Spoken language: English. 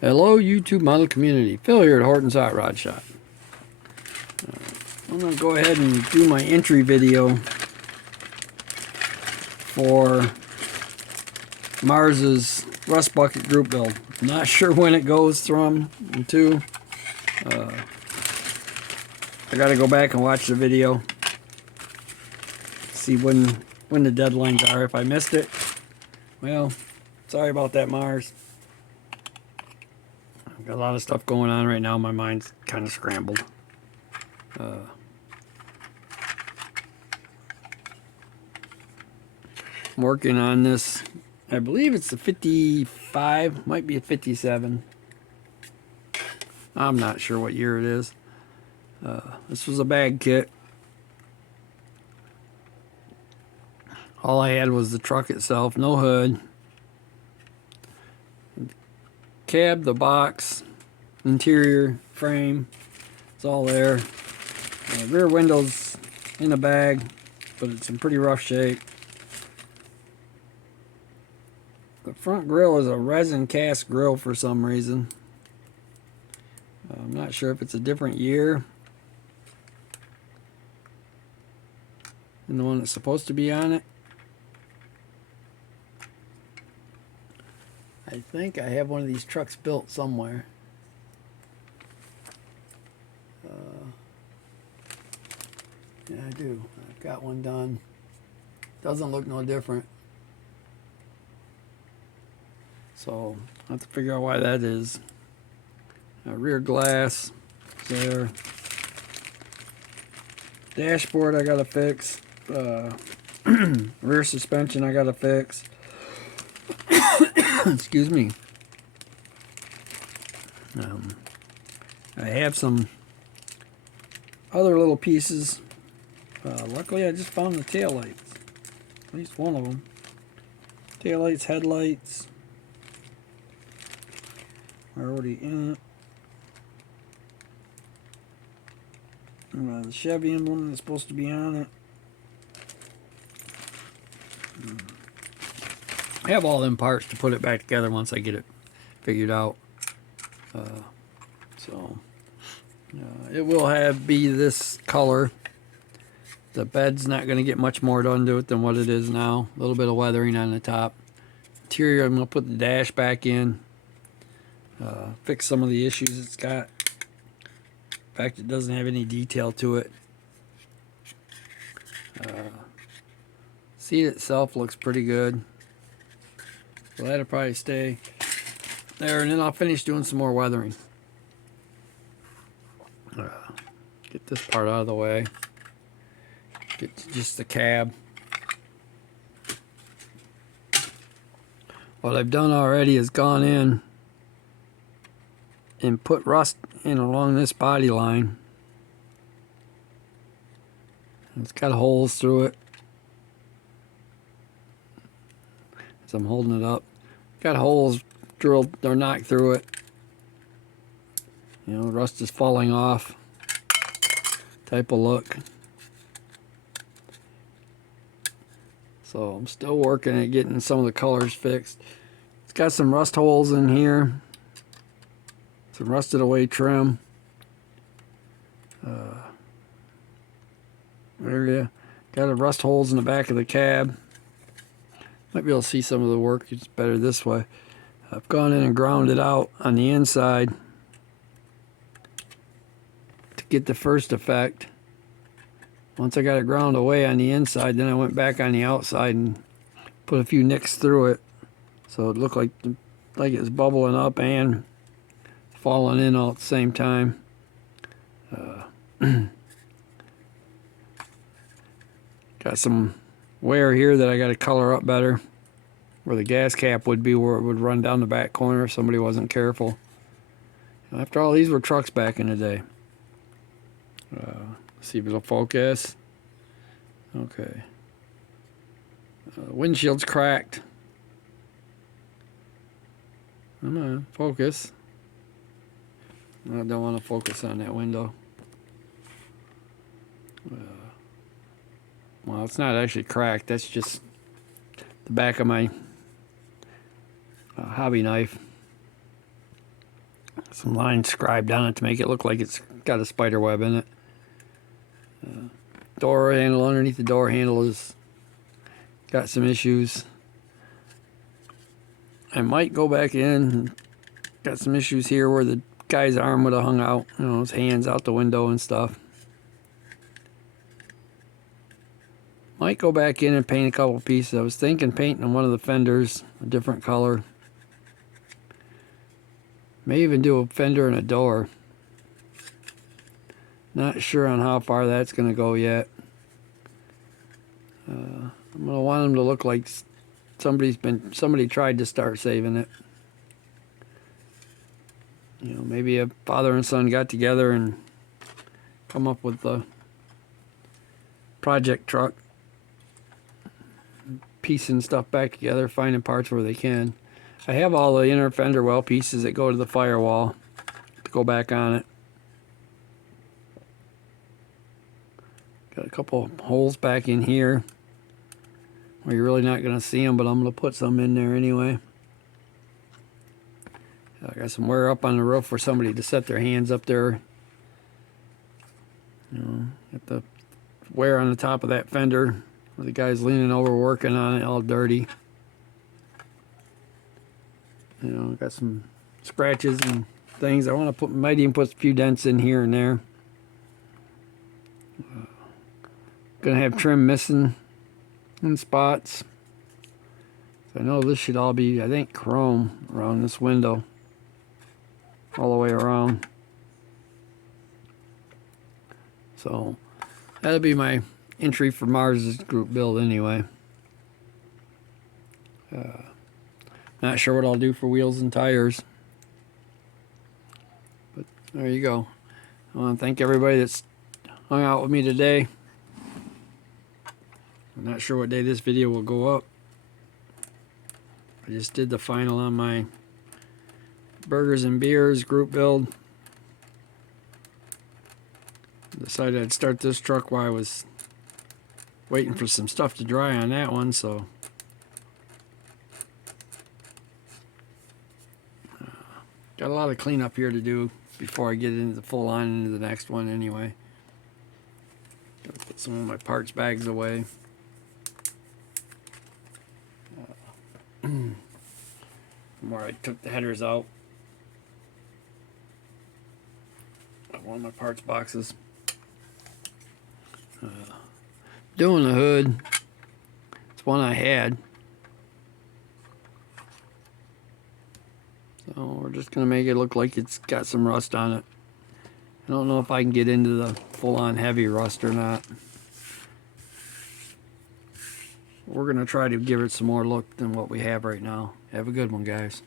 Hello YouTube model community, Phil here at Horton's Hot Rod Shop. I'm going to go ahead and do my entry video for Mars's Rust Bucket group build. I'm not sure when it goes from and to. I got to go back and watch the video, see when the deadlines are. If I missed it, well, sorry about that, Mars. I've got a lot of stuff going on right now. My mind's kind of scrambled. I'm working on this. I believe it's a 55, might be a 57. I'm not sure what year it is. This was a bag kit. All I had was the truck itself, no hood. Cab, the box, interior, frame, it's all there. Rear windows in a bag, but it's in pretty rough shape. The front grill is a resin cast grill for some reason. I'm not sure if it's a different year than the one that's supposed to be on it. I think I have one of these trucks built somewhere. Yeah, I do. I've got one done. Doesn't look no different. So I have to figure out why that is. Rear glass there. Dashboard I gotta fix. Rear suspension I gotta fix. Excuse me. I have some other little pieces. Luckily I just found the taillights. At least one of them. Taillights, headlights. Are already in it. The Chevy emblem is supposed to be on it. I have all them parts to put it back together once I get it figured out. It will be this color. The bed's not going to get much more done to it than what it is now. A little bit of weathering on the top. Interior, I'm going to put the dash back in. Fix some of the issues it's got. In fact, it doesn't have any detail to it. Seat itself looks pretty good. So that'll probably stay there, and then I'll finish doing some more weathering. Get this part out of the way. Get to just the cab. What I've done already is gone in and put rust in along this body line. It's got holes through it as I'm holding it up. Got holes drilled or knocked through it. You know, the rust is falling off type of look. So I'm still working at getting some of the colors fixed. It's got some rust holes in here. Some rusted away trim. There you got a rust holes in the back of the cab. Might be able to see some of the work. It's better this way. I've gone in and ground it out on the inside to get the first effect. Once I got it ground away on the inside, then I went back on the outside and put a few nicks through it, so it looked like it was bubbling up and falling in all at the same time. Got some wear here that I got to color up better, where the gas cap would be, where it would run down the back corner if somebody wasn't careful. After all, these were trucks back in the day. See if it'll focus. Okay. Windshield's cracked. Come on, focus. I don't want to focus on that window. Well, it's not actually cracked. That's just the back of my hobby knife. Some lines scribed on it to make it look like it's got a spider web in it. Door handle, underneath the door handle is got some issues. I might go back in. Got some issues here where the guy's arm would have hung out, you know, his hands out the window and stuff. Might go back in and paint a couple pieces. I was thinking painting one of the fenders a different color. May even do a fender and a door. Not sure on how far that's going to go yet. I'm going to want them to look like somebody tried to start saving it. You know, maybe a father and son got together and come up with the project truck, piecing stuff back together, finding parts where they can. I have all the inner fender well pieces that go to the firewall to go back on it. Got a couple holes back in here where you're really not going to see them, but I'm going to put some in there anyway. I got some wear up on the roof for somebody to set their hands up there. You know, got the wear on the top of that fender where the guy's leaning over working on it, all dirty. You know, got some scratches and things. I want to might even put a few dents in here and there. Gonna have trim missing in spots. So I know this should all be, I think, chrome around this window, all the way around. So that'll be my entry for Mars's group build anyway. Not sure what I'll do for wheels and tires, but there you go. I want to thank everybody that's hung out with me today. I'm not sure what day this video will go up. I just did the final on my Burgers and Beers group build. Decided I'd start this truck while I was waiting for some stuff to dry on that one, so got a lot of cleanup here to do before I get into the full on into the next one anyway. Gotta put some of my parts bags away. Where I took the headers out of one of my parts boxes. Doing the hood. It's one I had. So we're just going to make it look like it's got some rust on it. I don't know if I can get into the full-on heavy rust or not. We're going to try to give it some more look than what we have right now. Have a good one, guys.